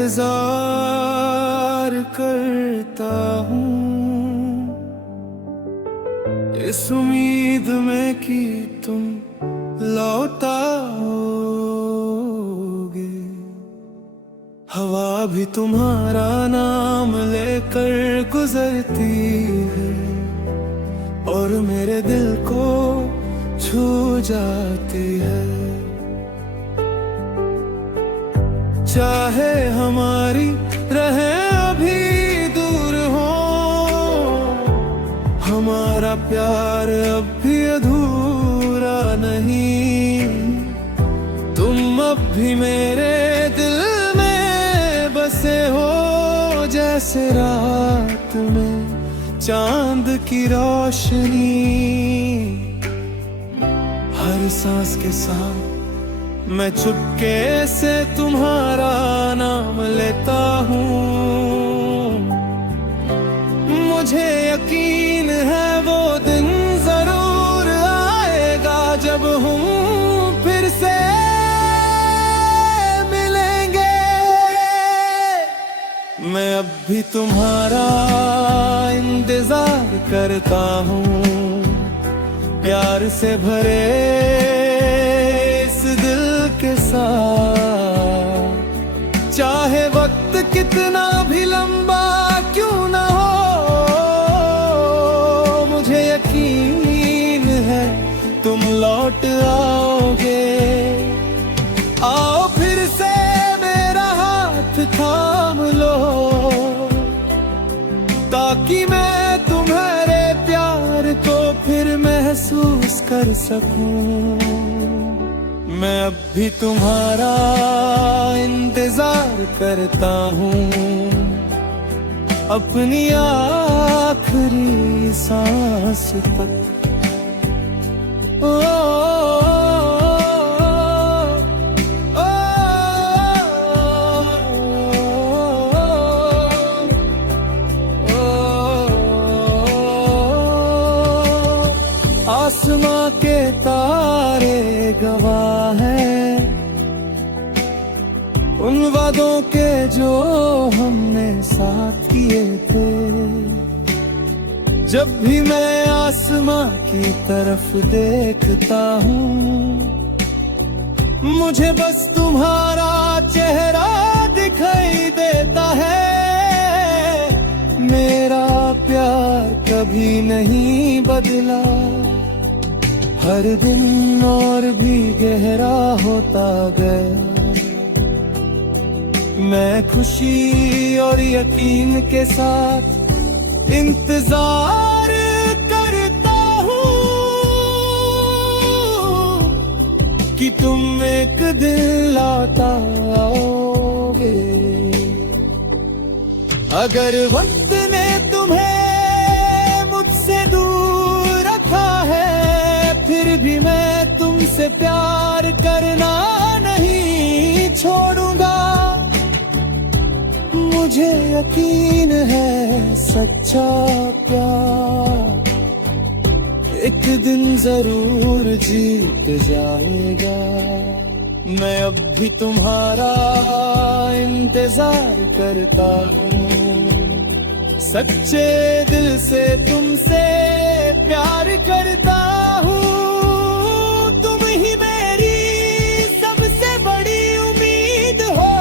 इंतजार करता हूँ इस उम्मीद में कि तुम लौट आओगे। हवा भी तुम्हारा नाम लेकर गुजरती है और मेरे दिल को छू जाती है। चाहे हमारी रहे अभी दूर हो, हमारा प्यार अब भी अधूरा नहीं। तुम अब भी मेरे दिल में बसे हो, जैसे रात में चांद की रोशनी। हर सांस के साथ मैं चुपके से तुम्हारा नाम लेता हूँ। मुझे यकीन है वो दिन जरूर आएगा जब हम फिर से मिलेंगे। मैं अब भी तुम्हारा इंतजार करता हूँ, प्यार से भरे इस दिल के साथ। चाहे वक्त कितना भी लंबा क्यों ना हो, मुझे यकीन है तुम लौट आओगे। आओ फिर से मेरा हाथ थाम लो, ताकि मैं तुम्हारे प्यार को फिर महसूस कर सकूं। मैं अब भी तुम्हारा इंतजार करता हूँ, अपनी आखिरी सांस तक। ओ, आसमां के तारे गवाह हैं उन वादों के जो हमने साथ किए थे। जब भी मैं आसमां की तरफ देखता हूँ, मुझे बस तुम्हारा चेहरा दिखाई देता है। मेरा प्यार कभी नहीं बदला, हर दिन और भी गहरा होता गया। मैं खुशी और यकीन के साथ इंतजार करता हूँ कि तुम एक दिन लौट आओगे। अगर वक्त ने तुम्हें मुझसे दूर रखा है, फिर भी मैं तुमसे प्यार करना नहीं छोड़ूंगा। मुझे यकीन है सच्चा प्यार एक दिन जरूर जीत जाएगा। मैं अब भी तुम्हारा इंतजार करता हूँ, सच्चे दिल से तुमसे प्यार करता हूँ। तुम ही मेरी सबसे बड़ी उम्मीद हो,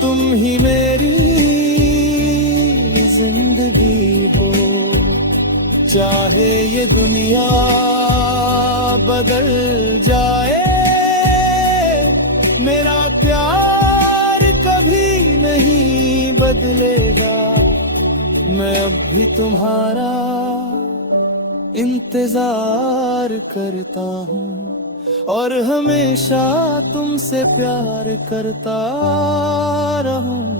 तुम ही मेरी जिंदगी हो। चाहे ये दुनिया बदल जाए, मेरा प्यार कभी नहीं बदलेगा। मैं अब भी तुम्हारा इंतजार करता हूँ और हमेशा तुमसे प्यार करता रहूं।